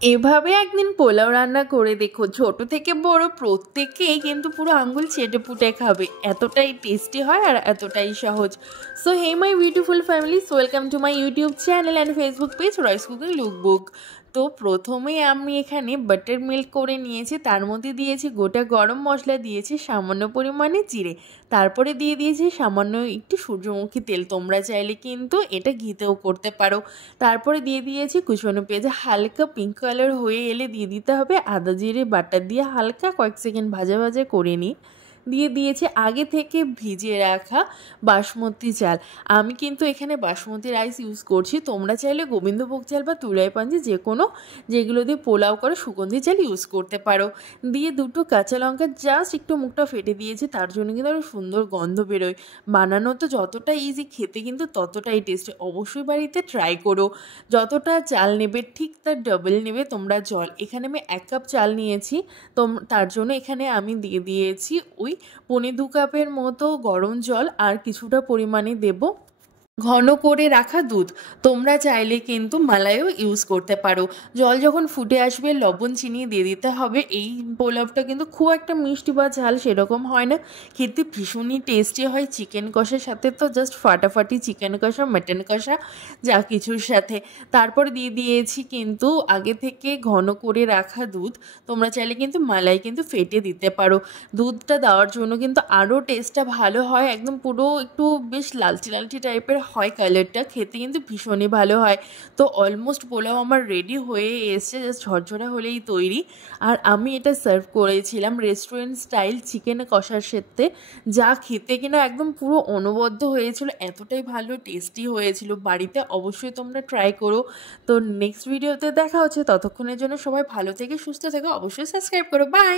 এভাবে একদিন পোলাও রান্না করে দেখো, ছোট থেকে বড় প্রত্যেকেই কিন্তু পুরো আঙ্গুল চেটে পুটে খাবে, এতটাই টেস্টি হয় আর এতটাই সহজ। So hey my beautiful families, welcome to my YouTube channel and Facebook page Roy's cooking lookbook. তো প্রথমেই আমি এখানে বাটার মিল্ক করে নিয়েছি, তার মধ্যে দিয়েছি গোটা গরম মশলা, দিয়েছি সামান্য পরিমাণে জিরে, তারপরে দিয়ে দিয়েছি সামান্য একটু সূর্যমুখী তেল, তোমরা চাইলে কিন্তু এটা ঘিতেও করতে পারো। তারপরে দিয়ে দিয়েছি কুচনো পেঁয়াজ, হালকা পিঙ্ক কালার হয়ে এলে দিয়ে দিতে হবে আদা জিরে বাটা, দিয়ে হালকা কয়েক সেকেন্ড ভাজা ভাজা করে নিই। দিয়ে দিয়েছে আগে থেকে ভিজিয়ে রাখা বাসমতি চাল। আমি কিন্তু এখানে বাসমতি রাইস ইউজ করছি, তোমরা চাইলে গোবিন্দভোগ চাল বা তুলাই পাঞ্জি যে কোনো যেগুলো দিয়ে পোলাও করে সুগন্ধি চাল ইউজ করতে পারো। দিয়ে দুটো কাঁচা লঙ্কা জাস্ট একটু মুখটা ফেটে দিয়েছি, তার জন্য কিন্তু আরও সুন্দর গন্ধ বেরোয়। বানানো তো যতটা ইজি, খেতে কিন্তু ততটাই টেস্টি, অবশ্যই বাড়িতে ট্রাই করো। যতটা চাল নেবে ঠিক তার ডাবল নেবে তোমরা জল। এখানে আমি 1 কাপ চাল নিয়েছি, তার জন্য এখানে আমি দিয়ে দিয়েছি ওই 1.25 কাপের মতো গরম জল, আর কিছুটা পরিমাণে দেব ঘন করে রাখা দুধ। তোমরা চাইলে কিন্তু মালাইও ইউজ করতে পারো। জল যখন ফুটে আসবে লবণ চিনি দিয়ে দিতে হবে। এই পোলাওটা কিন্তু খুব একটা মিষ্টি বা ঝাল সেরকম হয় না, খেতে ভীষণই টেস্টি হয়। চিকেন কষার সাথে তো জাস্ট ফাটাফাটি, চিকেন কষা মাটন কষা যা কিছুর সাথে। তারপর দিয়ে দিয়েছি কিন্তু আগে থেকে ঘন করে রাখা দুধ, তোমরা চাইলে কিন্তু মালাই কিন্তু ফেটে দিতে পারো। দুধটা দেওয়ার জন্য কিন্তু আরও টেস্টটা ভালো হয়, একদম পুরো একটু বেশ লালচে লালচে টাইপের হয় কালারটা, খেতে কিন্তু ভীষণই ভালো হয়। তো অলমোস্ট পোলাও আমার রেডি হয়ে এসছে, জাস্ট ঝরঝরা হলেই তৈরি। আর আমি এটা সার্ভ করেছিলাম রেস্টুরেন্ট স্টাইল চিকেন কষার সাথে, যা খেতে কিনা একদম পুরো অনবদ্য হয়েছিল, এতটাই ভালো টেস্টি হয়েছিল। বাড়িতে অবশ্যই তোমরা ট্রাই করো। তো নেক্সট ভিডিওতে দেখা হচ্ছে, ততক্ষণের জন্য সবাই ভালো থেকে সুস্থ থেকো, অবশ্যই সাবস্ক্রাইব করো, বাই।